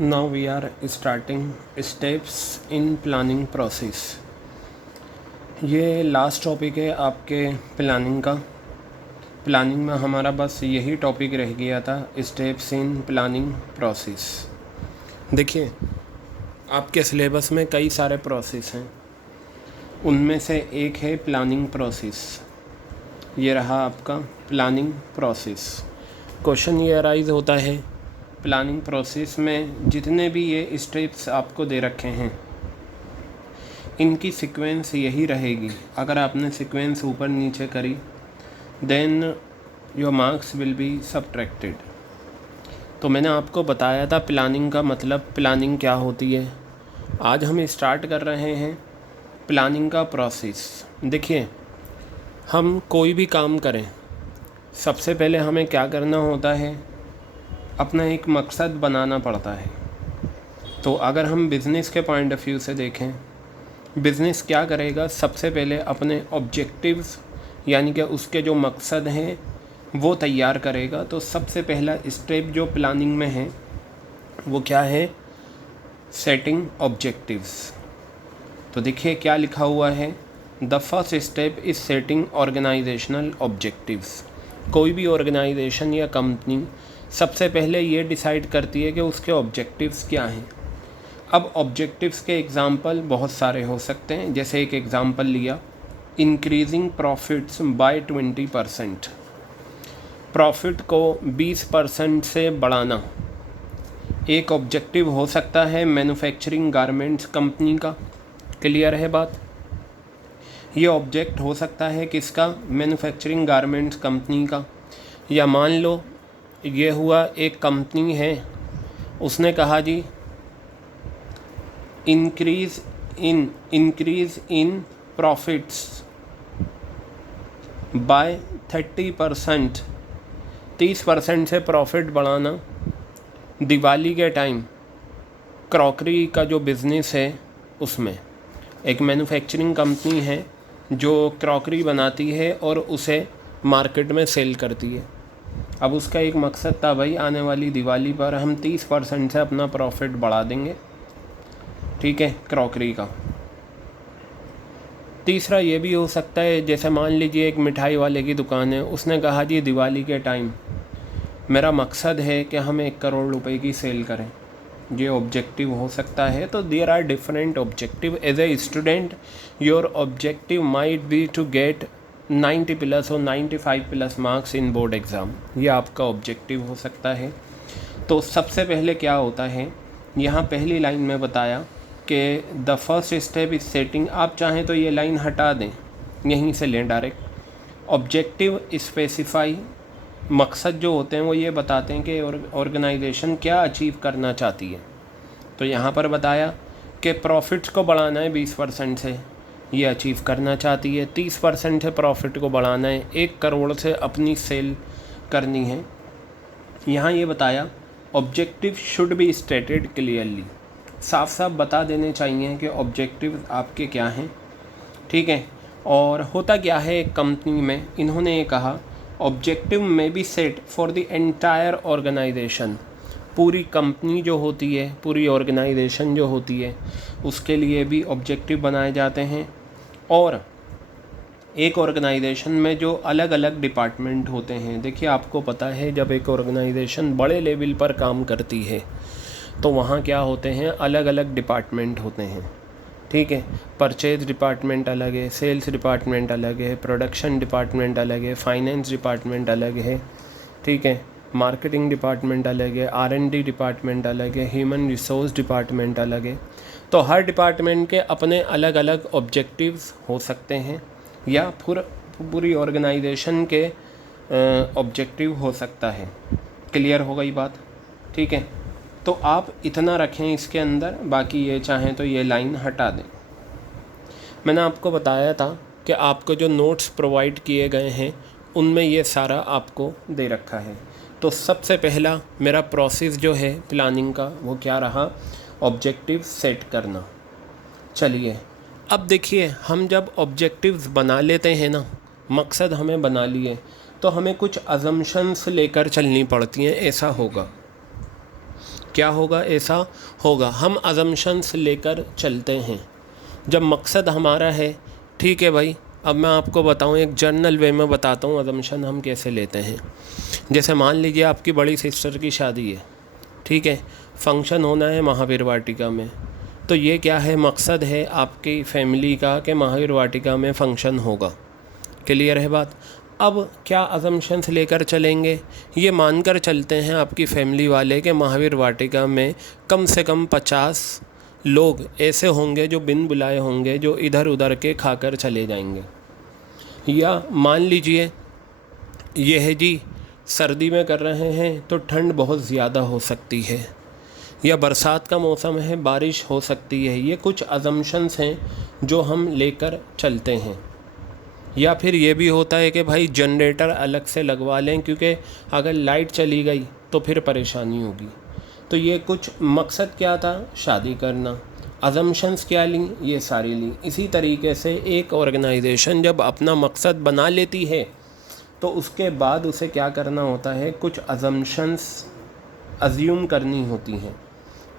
Now we are starting steps in planning process। ये last topic है आपके planning का। प्लानिंग में हमारा बस यही टॉपिक रह गया था, स्टेप्स इन प्लानिंग प्रोसेस। देखिए, आपके सिलेबस में कई सारे प्रोसेस हैं, उनमें से एक है प्लानिंग प्रोसेस। ये रहा आपका प्लानिंग प्रोसेस। क्वेश्चन ये अराइज होता है, प्लानिंग प्रोसेस में जितने भी ये स्टेप्स आपको दे रखे हैं इनकी सीक्वेंस यही रहेगी। अगर आपने सीक्वेंस ऊपर नीचे करी then your marks will be subtracted. तो मैंने आपको बताया था प्लानिंग का मतलब, प्लानिंग क्या होती है। आज हम स्टार्ट कर रहे हैं प्लानिंग का प्रोसेस। देखिए, हम कोई भी काम करें सबसे पहले हमें क्या करना होता है, अपना एक मकसद बनाना पड़ता है। तो अगर हम बिज़नेस के पॉइंट ऑफ व्यू से देखें, बिज़नेस क्या करेगा, सबसे पहले अपने ऑब्जेक्टिव्स यानी कि उसके जो मकसद हैं वो तैयार करेगा। तो सबसे पहला स्टेप जो प्लानिंग में है वो क्या है, सेटिंग ऑब्जेक्टिव्स। तो देखिए क्या लिखा हुआ है, the first step is setting organisational objectives. कोई भी ऑर्गेनाइजेशन या कंपनी सबसे पहले ये डिसाइड करती है कि उसके ऑब्जेक्टिव्स क्या हैं। अब ऑब्जेक्टिव्स के एग्ज़ाम्पल बहुत सारे हो सकते हैं। जैसे एक एग्ज़ाम्पल लिया, इंक्रीजिंग प्रॉफिट्स बाय 20%। प्रॉफिट को 20% से बढ़ाना एक ऑब्जेक्टिव हो सकता है मैन्युफैक्चरिंग गारमेंट्स कंपनी का। क्लियर है बात। ये ऑब्जेक्ट हो सकता है किसका, मैन्युफैक्चरिंग गारमेंट्स कंपनी का। या मान लो ये हुआ, एक कंपनी है, उसने कहा जी इंक्रीज़ इन प्रॉफिट्स बाय 30%। 30% से प्रॉफिट बढ़ाना। दिवाली के टाइम क्रॉकरी का जो बिज़नेस है उसमें एक मैन्युफैक्चरिंग कंपनी है जो क्रॉकरी बनाती है और उसे मार्केट में सेल करती है। अब उसका एक मकसद था, भाई आने वाली दिवाली पर हम 30% से अपना प्रॉफिट बढ़ा देंगे, ठीक है, क्रॉकरी का। तीसरा ये भी हो सकता है, जैसे मान लीजिए एक मिठाई वाले की दुकान है, उसने कहा जी दिवाली के टाइम मेरा मकसद है कि हम 1 करोड़ रुपए की सेल करें। ये ऑब्जेक्टिव हो सकता है। तो there are different objective. As a student your objective might be to get 90+ और 95+ मार्क्स इन बोर्ड एग्ज़ाम। ये आपका ऑब्जेक्टिव हो सकता है। तो सबसे पहले क्या होता है, यहाँ पहली लाइन में बताया कि the first step is setting. आप चाहें तो ये लाइन हटा दें, यहीं से लें डायरेक्ट। ऑब्जेक्टिव स्पेसिफाई, मकसद जो होते हैं वो ये बताते हैं कि ऑर्गेनाइजेशन क्या अचीव करना चाहती है। तो यहाँ पर बताया कि प्रॉफिट्स को बढ़ाना है 20% से, ये अचीव करना चाहती है। 30% से प्रॉफिट को बढ़ाना है, 1 करोड़ से अपनी सेल करनी है। यहाँ ये बताया objective should be stated clearly. साफ साफ बता देने चाहिए कि ऑब्जेक्टिव आपके क्या हैं, ठीक है। और होता क्या है, एक कंपनी में इन्होंने ये कहा ऑब्जेक्टिव में be set for the entire organisation. पूरी कंपनी जो होती है, पूरी ऑर्गेनाइजेशन जो होती है, उसके लिए भी ऑब्जेक्टिव बनाए जाते हैं। और एक ऑर्गेनाइजेशन में जो अलग अलग डिपार्टमेंट होते हैं, देखिए आपको पता है जब एक ऑर्गेनाइजेशन बड़े लेवल पर काम करती है तो वहाँ क्या होते हैं, अलग अलग डिपार्टमेंट होते हैं, ठीक है। परचेज डिपार्टमेंट अलग है, सेल्स डिपार्टमेंट अलग है, प्रोडक्शन डिपार्टमेंट अलग है, फाइनेंस डिपार्टमेंट अलग है, ठीक है, मार्केटिंग डिपार्टमेंट अलग है, R&D डिपार्टमेंट अलग है, ह्यूमन रिसोर्स डिपार्टमेंट अलग है। तो हर डिपार्टमेंट के अपने अलग अलग ऑब्जेक्टिव्स हो सकते हैं या पूरी ऑर्गेनाइजेशन के ऑब्जेक्टिव हो सकता है। क्लियर हो गई बात, ठीक है। तो आप इतना रखें इसके अंदर, बाकी ये चाहें तो ये लाइन हटा दें। मैंने आपको बताया था कि आपको जो नोट्स प्रोवाइड किए गए हैं उनमें ये सारा आपको दे रखा है। तो सबसे पहला मेरा प्रोसेस जो है प्लानिंग का वो क्या रहा, ऑब्जेक्टिव सेट करना। चलिए अब देखिए, हम जब ऑब्जेक्टिव्स बना लेते हैं ना, मकसद हमें बना लिए, तो हमें कुछ अजम्पशंस लेकर चलनी पड़ती हैं। ऐसा होगा क्या होगा, ऐसा होगा। हम अजम्पशंस लेकर चलते हैं जब मकसद हमारा है। ठीक है भाई, अब मैं आपको बताऊं, एक जर्नल वे में बताता हूं अजम्पशन हम कैसे लेते हैं। जैसे मान लीजिए आपकी बड़ी सिस्टर की शादी है, ठीक है, फंक्शन होना है महावीर वाटिका में। तो ये क्या है, मकसद है आपकी फैमिली का कि महावीर वाटिका में फ़ंक्शन होगा। क्लियर है बात। अब क्या अजम्पशंस लेकर चलेंगे, ये मानकर चलते हैं आपकी फैमिली वाले कि महावीर वाटिका में कम से कम 50 लोग ऐसे होंगे जो बिन बुलाए होंगे, जो इधर उधर के खाकर चले जाएंगे। या मान लीजिए ये है जी, सर्दी में कर रहे हैं तो ठंड बहुत ज़्यादा हो सकती है, या बरसात का मौसम है, बारिश हो सकती है। ये कुछ अजम्पशंस हैं जो हम लेकर चलते हैं। या फिर ये भी होता है कि भाई जनरेटर अलग से लगवा लें, क्योंकि अगर लाइट चली गई तो फिर परेशानी होगी। तो ये कुछ मकसद क्या था, शादी करना। अजम्पशंस क्या ली, ये सारी ली। इसी तरीके से एक ऑर्गेनाइजेशन जब अपना मकसद बना लेती है तो उसके बाद उसे क्या करना होता है, कुछ अजम्पशंस अज्यूम करनी होती हैं।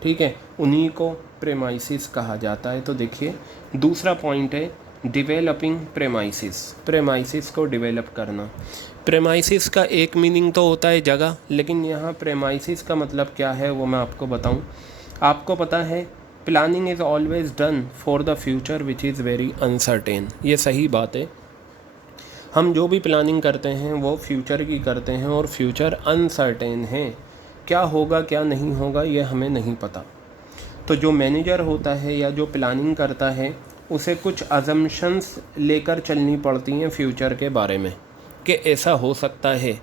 ठीक है, उन्हीं को प्रेमाइसिस कहा जाता है। तो देखिए दूसरा पॉइंट है डिवेलपिंग प्रेमाइसिस, प्रेमाइसिस को डेवलप करना। प्रेमाइसिस का एक मीनिंग तो होता है जगह, लेकिन यहाँ प्रेमाइसिस का मतलब क्या है वो मैं आपको बताऊँ। आपको पता है planning is always done for the future which is very uncertain. ये सही बात है, हम जो भी प्लानिंग करते हैं वो फ्यूचर की करते हैं और फ्यूचर अनसर्टेन है। क्या होगा क्या नहीं होगा ये हमें नहीं पता। तो जो मैनेजर होता है या जो प्लानिंग करता है उसे कुछ अजम्पशंस लेकर चलनी पड़ती हैं फ्यूचर के बारे में, कि ऐसा हो सकता है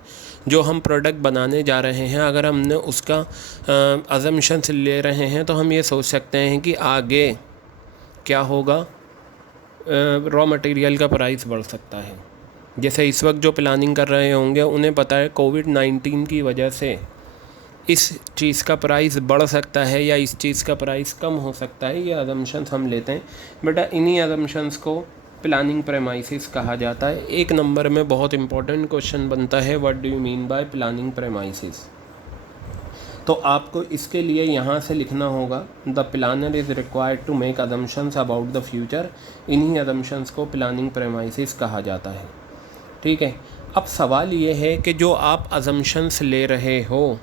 जो हम प्रोडक्ट बनाने जा रहे हैं, अगर हमने उसका अजम्पशंस ले रहे हैं तो हम ये सोच सकते हैं कि आगे क्या होगा, रॉ मटेरियल का प्राइस बढ़ सकता है। जैसे इस वक्त जो प्लानिंग कर रहे होंगे उन्हें पता है कोविड-19 की वजह से इस चीज़ का प्राइस बढ़ सकता है या इस चीज़ का प्राइस कम हो सकता है। ये अजम्पशंस हम लेते हैं बेटा। इन्हीं अजम्पशंस को प्लानिंग प्रेमाइसिस कहा जाता है। एक नंबर में बहुत इंपॉर्टेंट क्वेश्चन बनता है, what do you mean by planning premises. तो आपको इसके लिए यहाँ से लिखना होगा, the planner is required to make assumptions about the future. इन्हीं अजम्पशंस को प्लानिंग प्रेमाइसिस कहा जाता है। ठीक है, अब सवाल ये है कि जो आप अजम्पशंस ले रहे हो,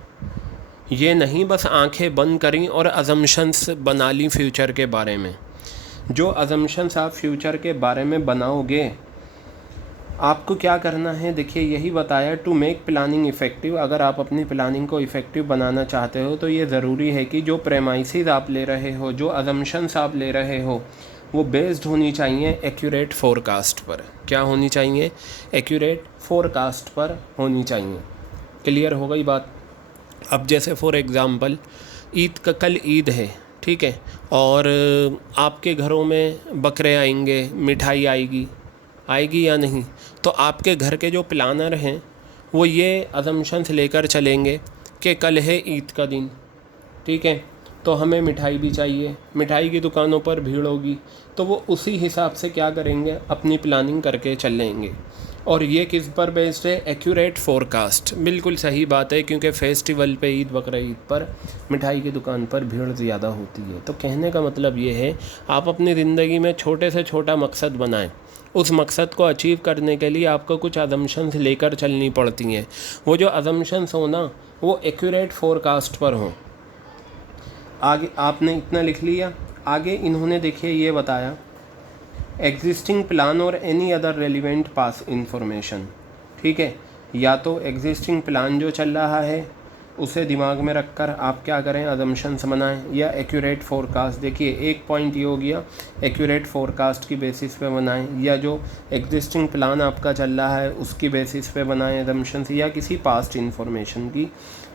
ये नहीं बस आंखें बंद करी और अजम्पशंस बना ली फ्यूचर के बारे में। जो अजम्पशंस आप फ्यूचर के बारे में बनाओगे, आपको क्या करना है, देखिए यही बताया, टू मेक प्लानिंग इफ़ेक्टिव। अगर आप अपनी प्लानिंग को इफ़ेक्टिव बनाना चाहते हो तो ये ज़रूरी है कि जो प्रेमाइसिस आप ले रहे हो, जो अजम्पशंस आप ले रहे हो, वो बेस्ड होनी चाहिए एक्यूरेट फोरकास्ट पर। क्या होनी चाहिए, एक्यूरेट फोरकास्ट पर होनी चाहिए। क्लियर हो गई बात। अब जैसे फॉर एग्ज़ाम्पल ईद का, कल ईद है, ठीक है, और आपके घरों में बकरे आएंगे, मिठाई आएगी या नहीं। तो आपके घर के जो प्लानर हैं वो ये अजम्पशंस लेकर चलेंगे कि कल है ईद का दिन, ठीक है, तो हमें मिठाई भी चाहिए, मिठाई की दुकानों पर भीड़ होगी, तो वो उसी हिसाब से क्या करेंगे, अपनी प्लानिंग करके चलेंगे। और ये किस पर बेस्ड है, एक्यूरेट फोरकास्ट। बिल्कुल सही बात है, क्योंकि फेस्टिवल पे, ईद बकरा ईद पर मिठाई की दुकान पर भीड़ ज़्यादा होती है। तो कहने का मतलब ये है, आप अपनी ज़िंदगी में छोटे से छोटा मकसद बनाएं। उस मकसद को अचीव करने के लिए आपको कुछ अजम्पशंस लेकर चलनी पड़ती हैं। वो जो अजम्पशंस हो ना, वो एक्यूरेट फोरकास्ट पर हों। आगे आपने इतना लिख लिया। आगे इन्होंने देखिए ये बताया, एग्जिस्टिंग प्लान और एनी अदर रेलिवेंट पास इंफॉर्मेशन। ठीक है, या तो एग्जिस्टिंग प्लान जो चल रहा है उसे दिमाग में रखकर आप क्या करें, अजम्पशंस बनाएं, या एक्यूरेट फोरकास्ट। देखिए एक पॉइंट ये हो गया, एक्यूरेट फोरकास्ट की बेसिस पे बनाएं, या जो एग्जिस्टिंग प्लान आपका चल रहा है उसकी बेसिस पे बनाएं अजम्पशंस, या किसी पास्ट इंफॉर्मेशन की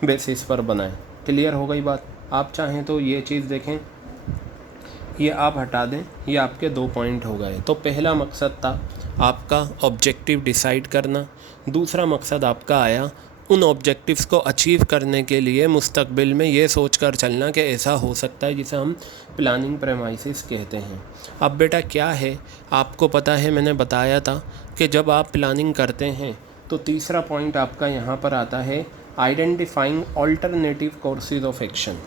बेसिस पर बनाएं। क्लियर हो गई बात। आप चाहें तो ये चीज़ देखें, ये आप हटा दें, ये आपके 2 पॉइंट हो गए। तो पहला मकसद था आपका ऑब्जेक्टिव डिसाइड करना, दूसरा मकसद आपका आया उन ऑब्जेक्टिव्स को अचीव करने के लिए मुस्तकबिल में ये सोच कर चलना कि ऐसा हो सकता है, जिसे हम प्लानिंग प्रेमाइसिस कहते हैं। अब बेटा क्या है, आपको पता है, मैंने बताया था कि जब आप प्लानिंग करते हैं तो तीसरा पॉइंट आपका यहाँ पर आता है identifying alternative courses of action.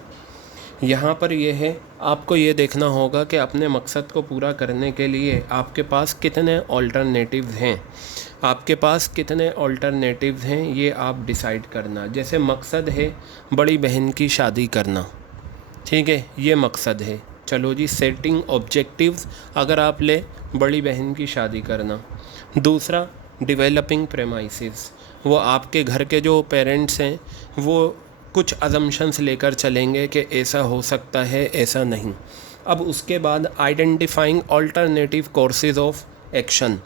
यहाँ पर ये है, आपको ये देखना होगा कि अपने मकसद को पूरा करने के लिए आपके पास कितने ऑल्टरनेटिव्स हैं, आपके पास कितने ऑल्टरनेटिव्स हैं ये आप डिसाइड करना। जैसे मकसद है बड़ी बहन की शादी करना, ठीक है, ये मकसद है, चलो जी, सेटिंग ऑब्जेक्टिव्स अगर आप ले बड़ी बहन की शादी करना। दूसरा, डेवलपिंग प्रेमाइसेस, वो आपके घर के जो पेरेंट्स हैं वो कुछ अजम्पशंस लेकर चलेंगे कि ऐसा हो सकता है, ऐसा नहीं। अब उसके बाद identifying alternative courses of action.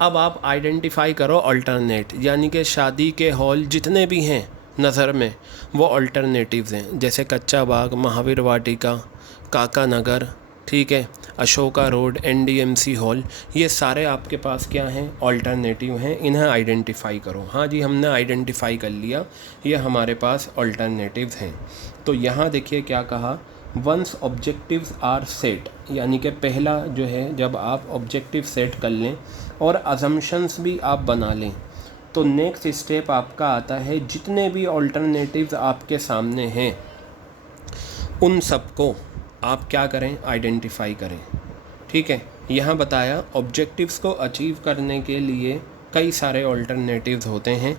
अब आप आइडेंटिफाई करो अल्टरनेट, यानी कि शादी के हॉल जितने भी हैं नज़र में वो अल्टरनेटिव्स हैं, जैसे कच्चा बाग, महावीर वाटिका, काका नगर, ठीक है, अशोका रोड, एनडीएमसी हॉल, ये सारे आपके पास क्या हैं, ऑल्टरनेटिव हैं, इन्हें आइडेंटिफाई करो। हाँ जी, हमने आइडेंटिफाई कर लिया, ये हमारे पास ऑल्टरनेटिव्स हैं। तो यहाँ देखिए क्या कहा, वंस ऑब्जेक्टिव्स आर सेट, यानी कि पहला जो है, जब आप ऑब्जेक्टिव सेट कर लें और अजम्पशंस भी आप बना लें, तो नेक्स्ट स्टेप आपका आता है, जितने भी ऑल्टरनेटिव्स आपके सामने हैं उन सबको आप क्या करें, आइडेंटिफाई करें। ठीक है, यहाँ बताया ऑब्जेक्टिव्स को अचीव करने के लिए कई सारे ऑल्टरनेटिव्स होते हैं,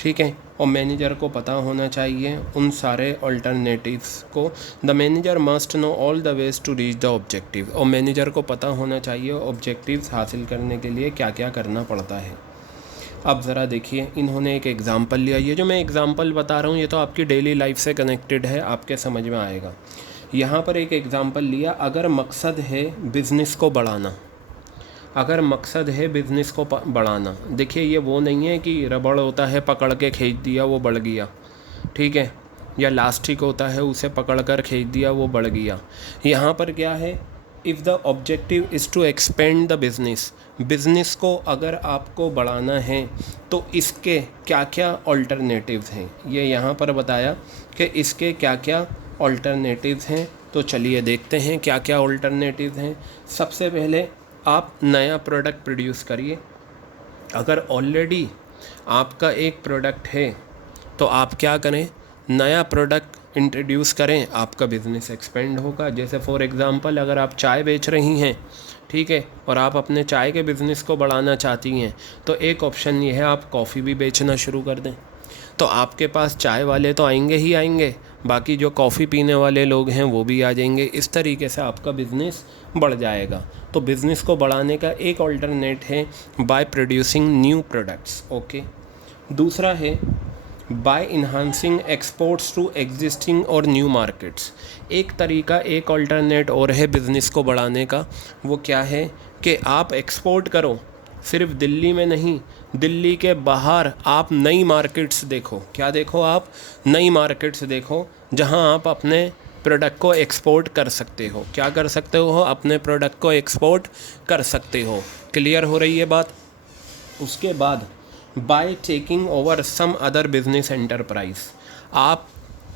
ठीक है, और मैनेजर को पता होना चाहिए उन सारे ऑल्टरनेटिव्स को। The manager must know all the ways to reach the objective, और मैनेजर को पता होना चाहिए ऑब्जेक्टिव्स हासिल करने के लिए क्या क्या करना पड़ता है। अब ज़रा देखिए, इन्होंने एक एग्ज़ाम्पल लिया, ये जो मैं एग्ज़ाम्पल बता रहा हूँ ये तो आपकी डेली लाइफ से कनेक्टेड है, आपके समझ में आएगा। यहाँ पर एक एग्ज़ाम्पल लिया, अगर मकसद है बिज़नेस को बढ़ाना, अगर मकसद है बिज़नेस को बढ़ाना, देखिए ये वो नहीं है कि रबड़ होता है पकड़ के खींच दिया वो बढ़ गया, ठीक है, या लास्टिक होता है उसे पकड़ कर खींच दिया वो बढ़ गया। यहाँ पर क्या है, if the objective is to expand the business, business को अगर आपको बढ़ाना है तो इसके क्या क्या ऑल्टरनेटिव्स हैं, ये यहाँ पर बताया कि इसके क्या क्या ऑल्टरनेटिव्स हैं। तो चलिए देखते हैं क्या क्या ऑल्टरनेटिव्स हैं। सबसे पहले आप नया प्रोडक्ट प्रोड्यूस करिए। अगर ऑलरेडी आपका एक प्रोडक्ट है तो आप क्या करें, नया प्रोडक्ट इंट्रोड्यूस करें, आपका बिज़नेस एक्सपेंड होगा। जैसे फॉर एग्ज़ाम्पल अगर आप चाय बेच रही हैं, ठीक है, और आप अपने चाय के बिज़नेस को बढ़ाना चाहती हैं, तो एक ऑप्शन ये है आप कॉफ़ी भी बेचना शुरू कर दें। तो आपके पास चाय वाले तो आएंगे ही आएंगे, बाकी जो कॉफ़ी पीने वाले लोग हैं वो भी आ जाएंगे। इस तरीके से आपका बिज़नेस बढ़ जाएगा। तो बिज़नेस को बढ़ाने का एक ऑल्टरनेट है by producing new products, okay. दूसरा है by enhancing exports to existing और न्यू मार्केट्स। एक तरीका, एक ऑल्टरनेट और है बिज़नेस को बढ़ाने का, वो क्या है कि आप एक्सपोर्ट करो, सिर्फ दिल्ली में नहीं, दिल्ली के बाहर आप नई मार्केट्स देखो। क्या देखो, आप नई मार्केट्स देखो जहां आप अपने प्रोडक्ट को एक्सपोर्ट कर सकते हो। क्या कर सकते हो, अपने प्रोडक्ट को एक्सपोर्ट कर सकते हो। क्लियर हो रही है बात। उसके बाद by taking over some other business enterprise, आप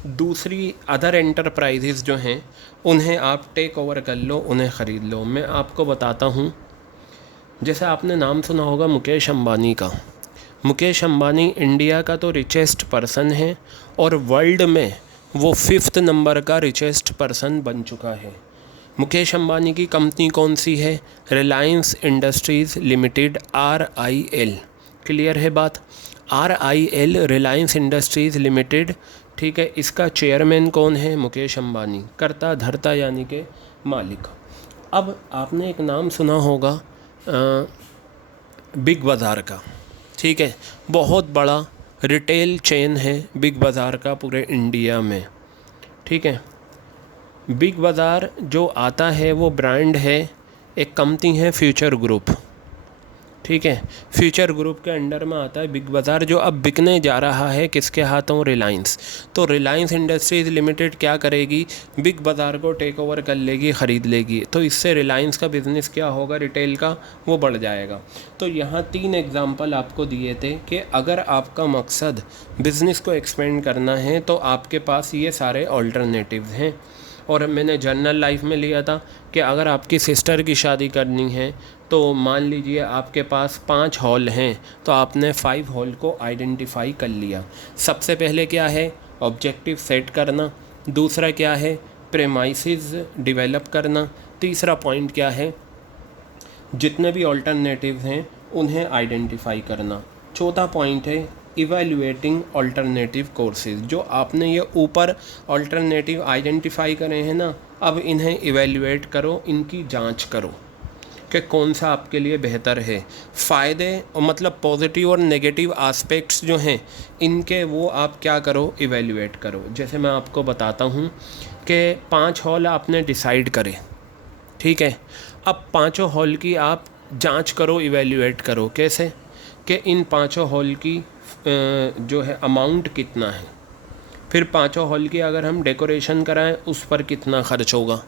दूसरी अदर एंटरप्राइजेज़ जो हैं उन्हें आप टेक ओवर कर लो, उन्हें ख़रीद लो। मैं आपको बताता हूँ, जैसे आपने नाम सुना होगा मुकेश अंबानी का। मुकेश अंबानी इंडिया का तो रिचेस्ट पर्सन है और वर्ल्ड में वो 5th नंबर का रिचेस्ट पर्सन बन चुका है। मुकेश अंबानी की कंपनी कौन सी है, Reliance industries limited, RIL। Clear है बात, RIL, रिलायंस इंडस्ट्रीज़ लिमिटेड, ठीक है। इसका चेयरमैन कौन है, मुकेश अंबानी, करता धरता यानी के मालिक। अब आपने एक नाम सुना होगा बिग बाज़ार का, ठीक है, बहुत बड़ा रिटेल चेन है बिग बाज़ार का पूरे इंडिया में, ठीक है। बिग बाज़ार जो आता है वो ब्रांड है, एक कंपनी है फ्यूचर ग्रुप, ठीक है। फ्यूचर ग्रुप के अंडर में आता है बिग बाज़ार, जो अब बिकने जा रहा है किसके हाथों, रिलायंस। तो रिलायंस इंडस्ट्रीज़ लिमिटेड क्या करेगी, बिग बाज़ार को टेक ओवर कर लेगी, ख़रीद लेगी। तो इससे रिलायंस का बिज़नेस क्या होगा, रिटेल का, वो बढ़ जाएगा। तो यहाँ 3 एग्जांपल आपको दिए थे कि अगर आपका मकसद बिज़नेस को एक्सपेंड करना है तो आपके पास ये सारे ऑल्टरनेटिव्स हैं। और मैंने जनरल लाइफ में लिया था कि अगर आपकी सिस्टर की शादी करनी है तो मान लीजिए आपके पास 5 हॉल हैं, तो आपने 5 हॉल को आइडेंटिफाई कर लिया। सबसे पहले क्या है, ऑब्जेक्टिव सेट करना। दूसरा क्या है, प्रेमाइसिस डेवलप करना। तीसरा पॉइंट क्या है, जितने भी ऑल्टरनेटिव्स हैं उन्हें आइडेंटिफाई करना। चौथा पॉइंट है इवैल्यूएटिंग ऑल्टरनेटिव कोर्सेज। जो आपने ये ऊपर ऑल्टरनेटिव आइडेंटिफाई करे हैं ना, अब इन्हें इवैल्यूएट करो, इनकी जांच करो कि कौन सा आपके लिए बेहतर है। फ़ायदे मतलब पॉजिटिव और नेगेटिव आस्पेक्ट्स जो हैं इनके, वो आप क्या करो, इवैल्यूएट करो। जैसे मैं आपको बताता हूँ कि 5 हॉल आपने डिसाइड करे, ठीक है। अब 5 हॉल की आप जांच करो, इवैल्यूएट करो। कैसे कि इन 5 हॉल की जो है अमाउंट कितना है, फिर 5 हॉल की अगर हम डेकोरेशन कराएं उस पर कितना खर्च होगा,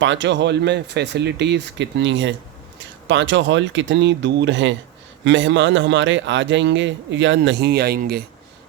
5 हॉल में फैसिलिटीज़ कितनी हैं, 5 हॉल कितनी दूर हैं, मेहमान हमारे आ जाएंगे या नहीं आएंगे,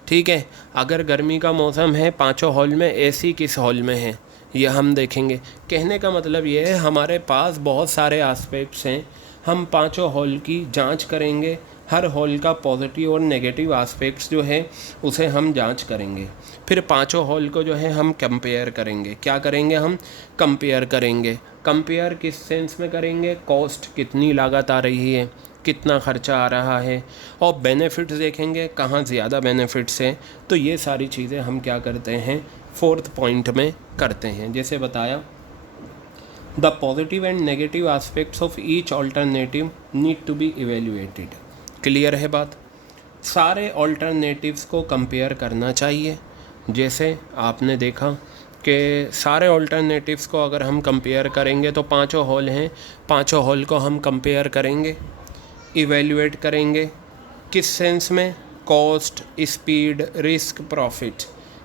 ठीक है। अगर गर्मी का मौसम है, 5 हॉल में एसी किस हॉल में है यह हम देखेंगे। कहने का मतलब ये है हमारे पास बहुत सारे एस्पेक्ट्स हैं, हम 5 हॉल की जांच करेंगे, हर हॉल का पॉजिटिव और नेगेटिव एस्पेक्ट्स जो है उसे हम जांच करेंगे। फिर 5 हॉल को जो है हम कंपेयर करेंगे। क्या करेंगे, हम कंपेयर करेंगे। कंपेयर किस सेंस में करेंगे, कॉस्ट कितनी लागत आ रही है, कितना खर्चा आ रहा है, और बेनिफिट्स देखेंगे कहाँ ज़्यादा बेनिफिट्स हैं। तो ये सारी चीज़ें हम क्या करते हैं, 4th पॉइंट में करते हैं। जैसे बताया, the positive and negative aspects of each alternative need to be evaluated. Clear है बात। सारे ऑल्टरनेटिव्स को कंपेयर करना चाहिए। जैसे आपने देखा कि सारे ऑल्टरनेटिव्स को अगर हम कंपेयर करेंगे तो 5 हॉल हैं, 5 हॉल को हम कंपेयर करेंगे, इवेल्युएट करेंगे। किस सेंस में, cost, speed, risk, profit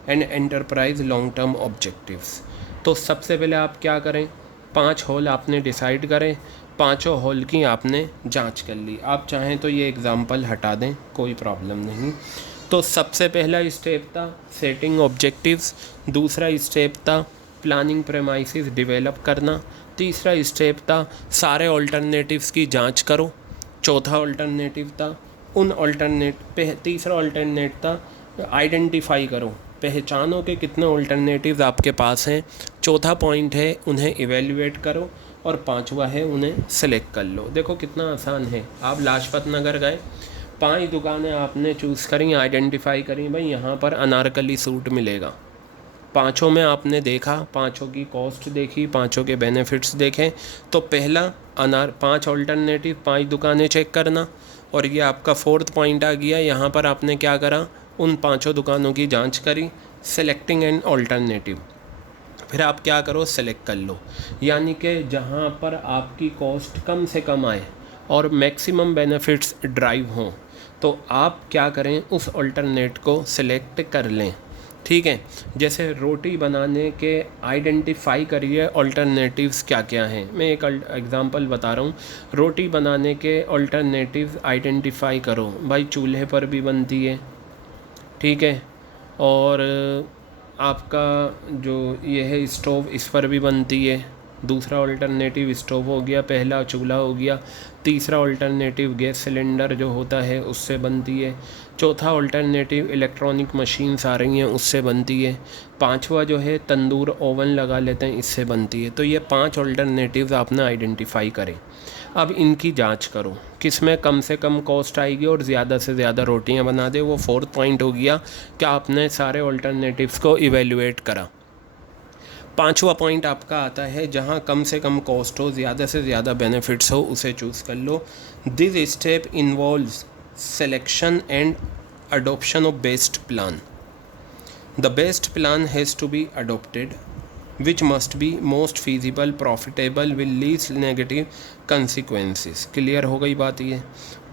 and enterprise long term objectives. तो सबसे पहले आप क्या करें, 5 हॉल आपने डिसाइड करें, 5 हॉल की आपने जांच कर ली। आप चाहें तो ये एग्ज़ाम्पल हटा दें, कोई प्रॉब्लम नहीं। तो सबसे पहला स्टेप था सेटिंग ऑब्जेक्टिव्स, दूसरा स्टेप था प्लानिंग प्रेमाइसिस डेवलप करना, तीसरा स्टेप था सारे ऑल्टरनेटिव्स की जांच करो, चौथा ऑल्टरनेटिव था तीसरा ऑल्टरनेट था आइडेंटिफाई करो, पहचानो कि कितने ऑल्टरनेटिव्स आपके पास हैं, चौथा पॉइंट है उन्हें इवेल्युएट करो, और 5वां है उन्हें सेलेक्ट कर लो। देखो कितना आसान है। आप लाजपत नगर गए, 5 दुकानें आपने चूज़ करी, आइडेंटिफाई करी, भाई यहाँ पर अनारकली सूट मिलेगा। 5 में आपने देखा, 5 की कॉस्ट देखी, 5 के बेनिफिट्स देखें। तो पहला 5 ऑल्टरनेटिव, 5 दुकानें चेक करना, और ये आपका 4th पॉइंट आ गया। यहाँ पर आपने क्या करा, उन 5 दुकानों की जांच करी, सेलेक्टिंग एन ऑल्टरनेटिव। फिर आप क्या करो, सेलेक्ट कर लो। यानी कि जहाँ पर आपकी कॉस्ट कम से कम आए और मैक्सिमम बेनिफिट्स ड्राइव हों, तो आप क्या करें, उस ऑल्टरनेट को सेलेक्ट कर लें, ठीक है। जैसे रोटी बनाने के आइडेंटिफाई करिए ऑल्टरनेटिव्स क्या क्या हैं। मैं एक एग्जांपल बता रहा हूँ। रोटी बनाने के ऑल्टरनेटिव्स आइडेंटिफाई करो, भाई चूल्हे पर भी बनती है, ठीक है, और आपका जो ये है स्टोव, इस पर भी बनती है। दूसरा ऑल्टरनेटिव स्टोव हो गया, पहला चूल्हा हो गया। तीसरा ऑल्टरनेटिव गैस सिलेंडर जो होता है उससे बनती है। चौथा ऑल्टरनेटिव इलेक्ट्रॉनिक मशीन्स आ रही हैं उससे बनती है। 5वां जो है तंदूर ओवन लगा लेते हैं, इससे बनती है। तो ये 5 ऑल्टरनेटिव्स आपने आइडेंटिफाई करें। अब इनकी जांच करो, किस में कम से कम कॉस्ट आएगी और ज़्यादा से ज़्यादा रोटियां बना दे। वो 4th पॉइंट हो गया कि आपने सारे ऑल्टरनेटिव्स को इवेल्युएट करा। 5वां पॉइंट आपका आता है जहां कम से कम कॉस्ट हो, ज़्यादा से ज़्यादा बेनिफिट्स हो, उसे चूज़ कर लो। This step involves selection and adoption of best plan. The best plan has to be adopted which must be most feasible, profitable with least negative consequences। Clear हो गई बात ये।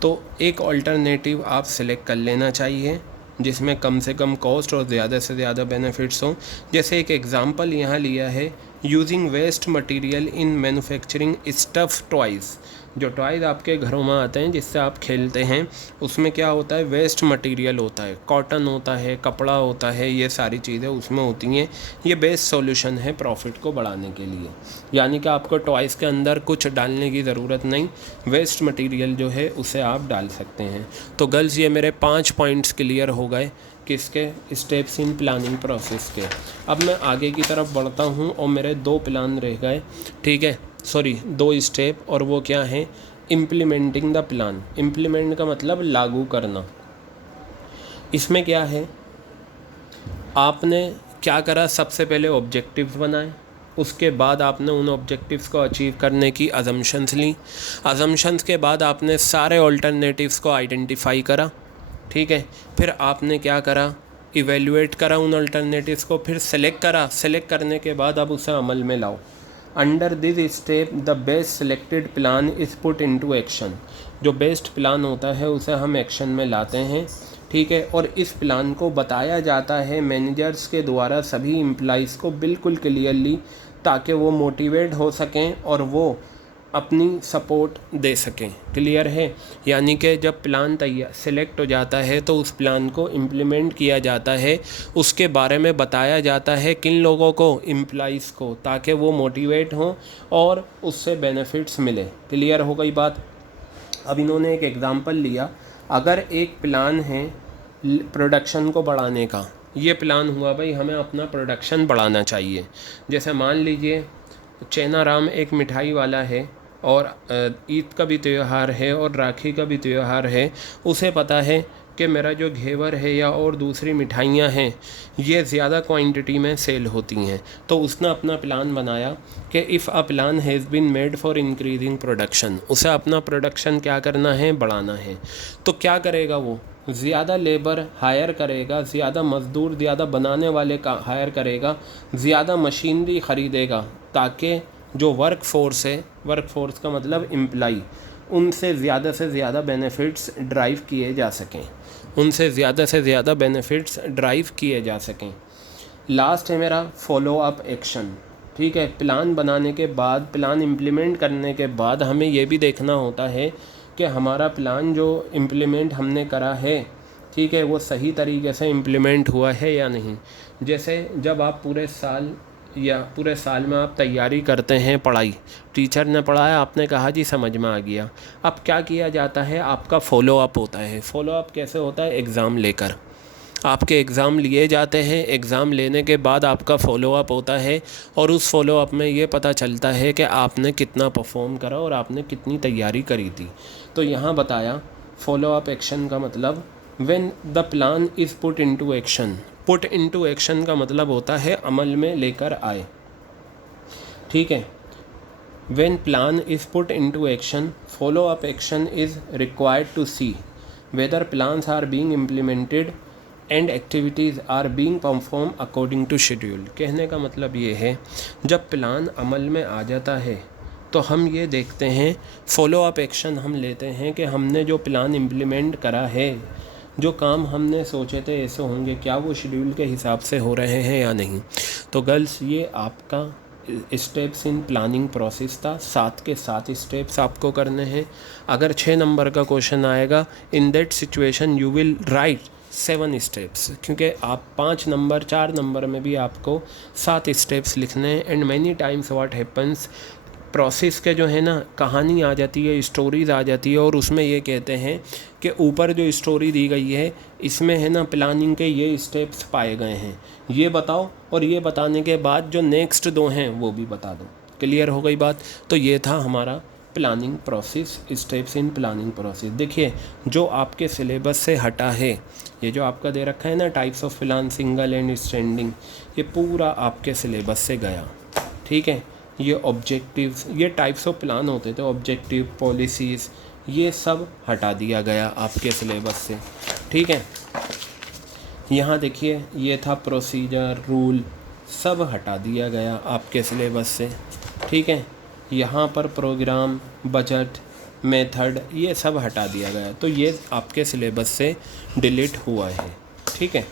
तो एक ऑल्टरनेटिव आप सेलेक्ट कर लेना चाहिए जिसमें कम से कम कॉस्ट और ज़्यादा से ज़्यादा बेनिफिट्स हों। जैसे एक एग्ज़ाम्पल यहाँ लिया है using waste material in manufacturing stuff toys. जो टॉयज़ आपके घरों में आते हैं जिससे आप खेलते हैं, उसमें क्या होता है, वेस्ट मटेरियल होता है, कॉटन होता है, कपड़ा होता है, ये सारी चीज़ें उसमें होती हैं। ये बेस्ट सॉल्यूशन है प्रॉफिट को बढ़ाने के लिए। यानी कि आपको टॉयज़ के अंदर कुछ डालने की ज़रूरत नहीं, वेस्ट मटेरियल जो है उसे आप डाल सकते हैं। तो गर्ल्स, ये मेरे 5 पॉइंट्स क्लियर हो गए किसके, स्टेप्स इन प्लानिंग प्रोसेस के। अब मैं आगे की तरफ बढ़ता हूँ और मेरे 2 प्लान रह गए, ठीक है, सॉरी 2 स्टेप, और वो क्या है, इम्प्लीमेंटिंग द प्लान। इम्प्लीमेंट का मतलब लागू करना। इसमें क्या है, आपने क्या करा, सबसे पहले ऑब्जेक्टिव्स बनाए, उसके बाद आपने उन ऑब्जेक्टिव्स को अचीव करने की अजम्पशंस ली। अजम्पशंस के बाद आपने सारे ऑल्टरनेटिव्स को आइडेंटिफाई करा, ठीक है। फिर आपने क्या करा, इवेल्युएट करा उन अल्टरनेटिव्स को, फिर सेलेक्ट करा। सेलेक्ट करने के बाद अब उसे अमल में लाओ। Under this step the best selected plan is put into action. जो बेस्ट प्लान होता है उसे हम एक्शन में लाते हैं, ठीक है। और इस प्लान को बताया जाता है मैनेजर्स के द्वारा सभी एम्प्लॉइज़ को बिल्कुल क्लियरली, ताकि वो मोटिवेट हो सकें और वो अपनी सपोर्ट दे सकें। क्लियर है। यानी कि जब प्लान तैयार सेलेक्ट हो जाता है तो उस प्लान को इम्प्लीमेंट किया जाता है, उसके बारे में बताया जाता है किन लोगों को, एम्प्लॉइज़ को, ताकि वो मोटिवेट हों और उससे बेनिफिट्स मिले। क्लियर हो गई बात। अब इन्होंने एक एग्ज़ाम्पल लिया, अगर एक प्लान है प्रोडक्शन को बढ़ाने का, ये प्लान हुआ भाई हमें अपना प्रोडक्शन बढ़ाना चाहिए। जैसे मान लीजिए चेनाराम एक मिठाई वाला है और ईद का भी त्यौहार है और राखी का भी त्यौहार है। उसे पता है कि मेरा जो घेवर है या और दूसरी मिठाइयाँ हैं ये ज़्यादा क्वांटिटी में सेल होती हैं। तो उसने अपना प्लान बनाया कि if a plan has been made for increasing production, उसे अपना प्रोडक्शन क्या करना है, बढ़ाना है। तो क्या करेगा वो, ज़्यादा लेबर हायर करेगा, ज़्यादा मज़दूर, ज़्यादा बनाने वाले का हायर करेगा, ज़्यादा मशीनरी ख़रीदेगा, ताकि जो वर्क फोर्स है, वर्क फोर्स का मतलब एम्प्लाई, उनसे ज़्यादा बेनिफिट्स ड्राइव किए जा सकें, उनसे ज़्यादा से ज़्यादा बेनिफिट्स ड्राइव किए जा सकें। लास्ट है मेरा फॉलो अप एक्शन, ठीक है। प्लान बनाने के बाद, प्लान इम्प्लीमेंट करने के बाद हमें ये भी देखना होता है कि हमारा प्लान जो इम्प्लीमेंट हमने करा है, ठीक है, वो सही तरीके से इम्प्लीमेंट हुआ है या नहीं। जैसे जब आप पूरे साल में आप तैयारी करते हैं, पढ़ाई, टीचर ने पढ़ाया, आपने कहा जी समझ में आ गया। अब क्या किया जाता है, आपका फॉलो अप होता है। फॉलो अप कैसे होता है, एग्ज़ाम लेकर आपके एग्ज़ाम लिए जाते हैं। एग्ज़ाम लेने के बाद आपका फॉलो अप होता है और उस फॉलो अप में ये पता चलता है कि आपने कितना परफॉर्म करा और आपने कितनी तैयारी करी थी। तो यहाँ बताया फॉलो अप एक्शन का मतलब, when the plan is put into action. Put into action का मतलब होता है अमल में लेकर आए, ठीक है। When plan is put into action, follow up action is required to see whether plans are being implemented and activities are being perform according to schedule. कहने का मतलब ये है, जब प्लान अमल में आ जाता है तो हम ये देखते हैं, फॉलो अप एक्शन हम लेते हैं कि हमने जो प्लान इम्प्लीमेंट करा है, जो काम हमने सोचे थे ऐसे होंगे, क्या वो शेड्यूल के हिसाब से हो रहे हैं या नहीं। तो गर्ल्स, ये आपका स्टेप्स इन प्लानिंग प्रोसेस था। 7 के 7 स्टेप्स आपको करने हैं। अगर 6 नंबर का क्वेश्चन आएगा, in that situation you will write 7 steps, क्योंकि आप 5 नंबर 4 नंबर में भी आपको 7 स्टेप्स लिखने हैं। And many times what happens, process के जो है ना, कहानी आ जाती है, स्टोरीज़ आ जाती है, और उसमें ये कहते हैं कि ऊपर जो स्टोरी दी गई है इसमें है ना प्लानिंग के ये स्टेप्स पाए गए हैं, ये बताओ, और ये बताने के बाद जो नेक्स्ट 2 हैं वो भी बता दो। क्लियर हो गई बात। तो ये था हमारा planning process, steps in planning process. देखिए, जो आपके सिलेबस से हटा है, ये जो आपका दे रखा है ना, types of plan, single and standing, ये पूरा आपके सिलेबस से गया, ठीक है। ये ऑब्जेक्टिव्स, ये टाइप्स ऑफ प्लान होते थे, ऑब्जेक्टिव, पॉलिसीज़, ये सब हटा दिया गया आपके सिलेबस से, ठीक है। यहाँ देखिए, ये था प्रोसीजर, रूल, सब हटा दिया गया आपके सिलेबस से, ठीक है। यहाँ पर प्रोग्राम, बजट, मेथड, ये सब हटा दिया गया। तो ये आपके सिलेबस से डिलीट हुआ है, ठीक है।